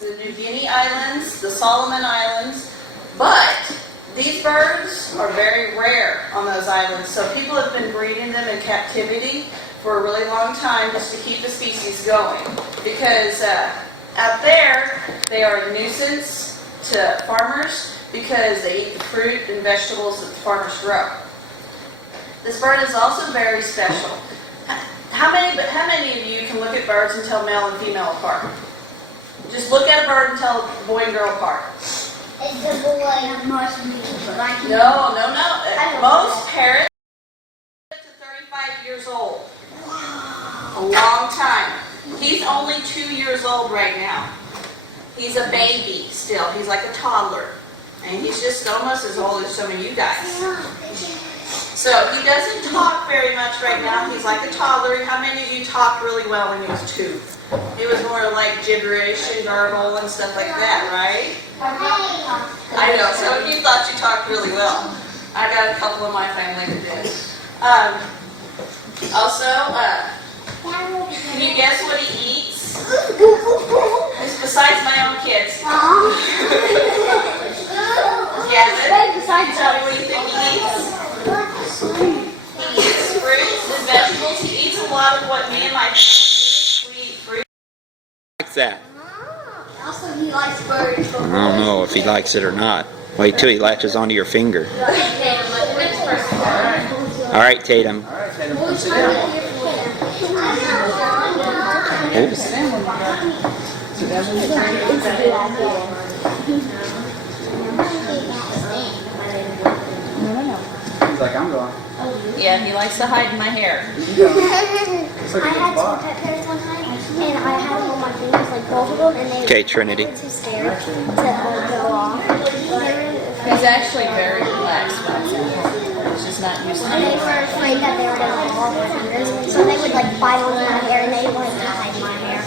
the New Guinea Islands, the Solomon Islands, but these birds are very rare on those islands, so people have been breeding them in captivity for a really long time just to keep the species going, because out there they are a nuisance to farmers because they eat the fruit and vegetables that the farmers grow. This bird is also very special. How many of you can look at birds and tell male and female apart? Just look at a bird and tell boy and girl apart. It's the boy. No. Most parrots live to 35 years old. A long time. He's only 2 years old right now. He's a baby still. He's like a toddler. And he's just almost as old as some of you guys. So he doesn't talk very much right now. He's like a toddler. How many of you talked really well when he was 2? He was more like gibberish and garble and stuff like that, right? I know. Some of you thought you talked really well. I got a couple of my family that did. Also, can you guess what he eats? Besides my own kids. Gavin, can you tell me what you think he eats? He eats fruits and vegetables. He eats a lot of what me and my family eat. We eat fruit. Likes that. Also, he likes birds. I don't know if he likes it or not. Wait till he latches onto your finger. All right, Tatum. All right, Tatum, come sit down. Oops. Sit down. He's like, I'm going. Yeah, he likes to hide in my hair. It's like I a had big box. two pet parrots one time, and I had them on my fingers, like both of them, and they Okay, Trinity. were too scared to go off. He's actually very relaxed about it. He's just not used to And they it. were afraid that they were going to fall off my fingers, so they would like bite onto my hair, and they wanted to hide my hair.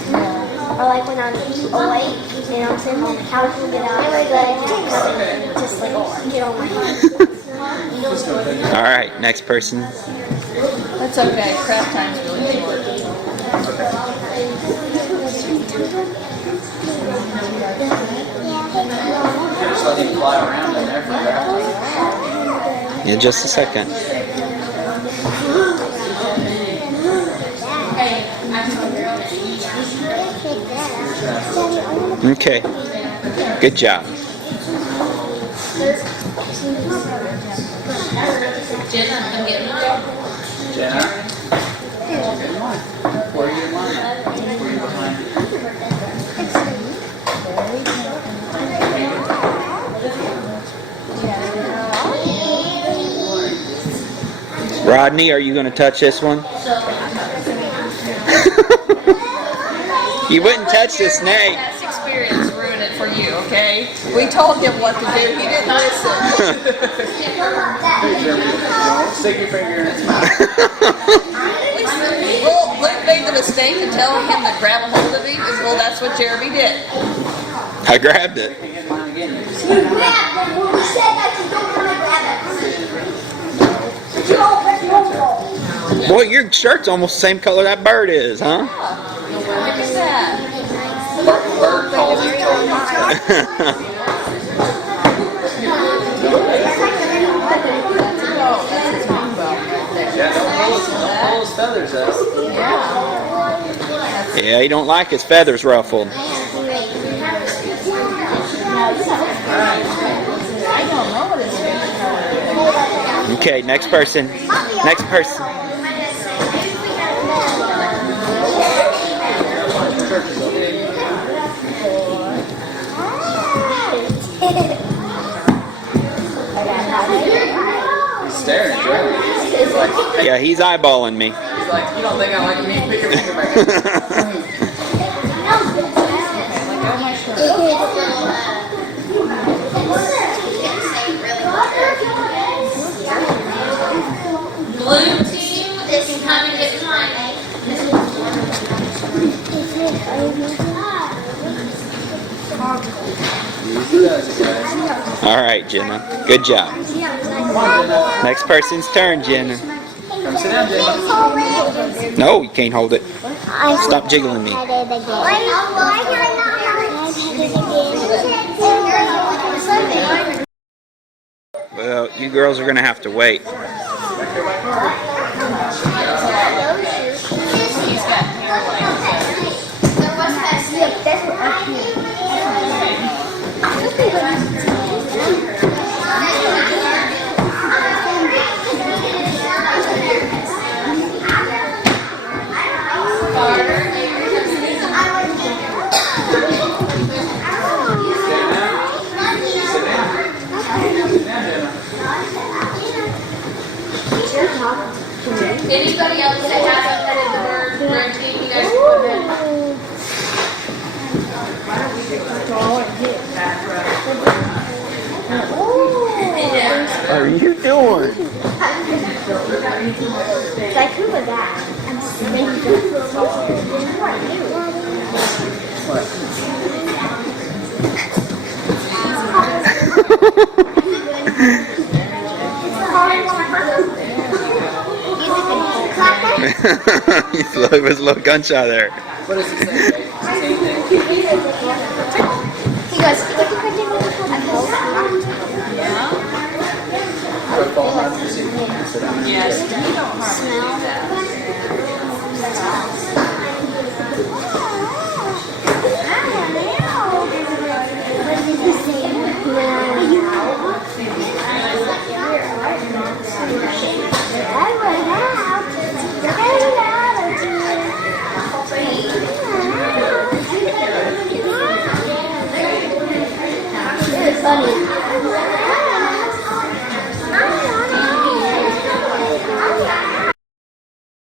Or like when I'm awake, and I'm sitting on the couch, and get out, they would like just like get on my hair. All right, next person. That's okay. Craft time's really short. Just let him fly around in there for that. Yeah, just a second. Okay. Good job. Jenna, I'm getting Jenna? Good morning. Where are you in line? Where are you behind? Rodney, are you going to touch this one? You wouldn't touch the snake. Past experience ruined it for you, okay? We told him what to do. He didn't listen. Stick your finger in its mouth. Well, Luke made the mistake of telling him to grab a hold of him, and well, that's what Jeremy did. I grabbed it. You get mine again. You grabbed it when we said that you don't want to grab it. You don't let me hold it. Boy, your shirt's almost the same color that bird is, huh? Look at that. Bird calls it. Yeah, don't pull his feathers up. Yeah, he don't like his feathers ruffled. I don't know what his favorite color is. Okay, next person. Next person. He's staring at Jeremy. He's like, Yeah, he's eyeballing me. you don't think I like me? Pick your finger back Blue team is coming to time. All right, Jenna. Good job. Next person's turn, Jenna. Come sit down, Jenna. No, you can't hold it. Stop jiggling me. Why can I not have it? You girls are gonna have to wait. He's got hair like Yeah, that's what up here. Anybody else that hasn't petted the bird during team, you guys can What are you doing? Like, who was that? I'm There was a little gunshot there. What does it say? Same thing. He goes, what do you think it was? For a fall month, you see. Yes, you don't hardly do that.